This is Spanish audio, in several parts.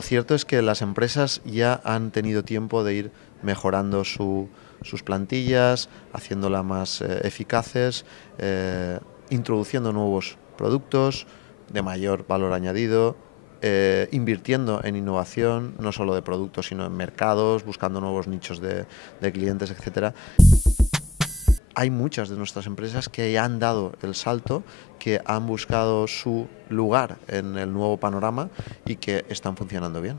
Lo cierto es que las empresas ya han tenido tiempo de ir mejorando sus plantillas, haciéndolas más eficaces, introduciendo nuevos productos de mayor valor añadido, invirtiendo en innovación, no solo de productos, sino en mercados, buscando nuevos nichos de clientes, etcétera. Hay muchas de nuestras empresas que ya han dado el salto, que han buscado su lugar en el nuevo panorama y que están funcionando bien.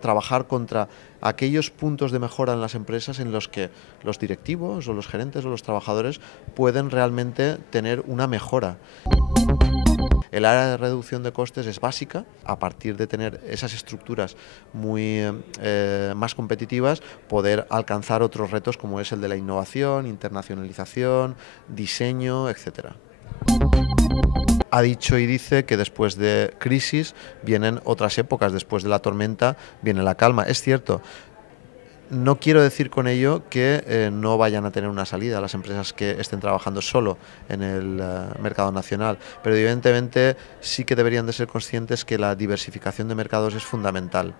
Trabajar contra aquellos puntos de mejora en las empresas en los que los directivos o los gerentes o los trabajadores pueden realmente tener una mejora. El área de reducción de costes es básica. A partir de tener esas estructuras muy más competitivas, poder alcanzar otros retos como es el de la innovación, internacionalización, diseño, etcétera. Ha dicho y dice que después de crisis vienen otras épocas, después de la tormenta viene la calma. Es cierto. No quiero decir con ello que no vayan a tener una salida las empresas que estén trabajando solo en el mercado nacional, pero evidentemente sí que deberían de ser conscientes que la diversificación de mercados es fundamental.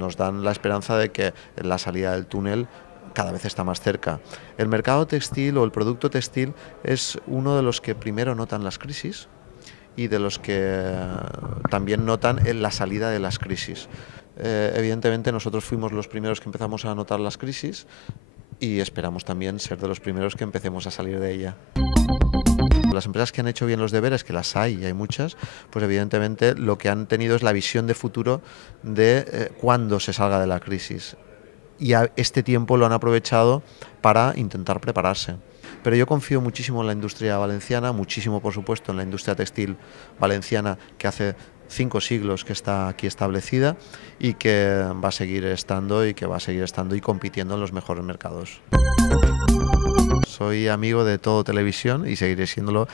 Nos dan la esperanza de que la salida del túnel cada vez está más cerca. El mercado textil o el producto textil es uno de los que primero notan las crisis y de los que también notan la salida de las crisis. Evidentemente nosotros fuimos los primeros que empezamos a notar las crisis y esperamos también ser de los primeros que empecemos a salir de ella. Las empresas que han hecho bien los deberes, que las hay y hay muchas, pues evidentemente lo que han tenido es la visión de futuro de cuándo se salga de la crisis. Y a este tiempo lo han aprovechado para intentar prepararse. Pero yo confío muchísimo en la industria valenciana, muchísimo por supuesto en la industria textil valenciana que hace 5 siglos que está aquí establecida y que va a seguir estando y compitiendo en los mejores mercados. Soy amigo de Todo Televisión y seguiré siéndolo